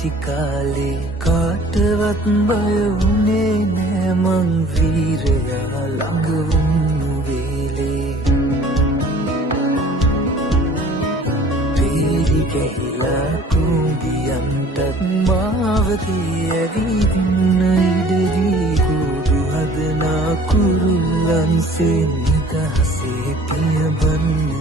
පුංචි කාලේ කාටවත් බය වුණේ නෑ මං වීරයා ළඟ වුණු වේලේ පීරි ගැහිලා කුඹියන්ටත් මාවතේ ඇවිදින්න ඉඩදී කුඩු හදනා කුරුල්ලන්සේ නිදහසේ පියවන්නේ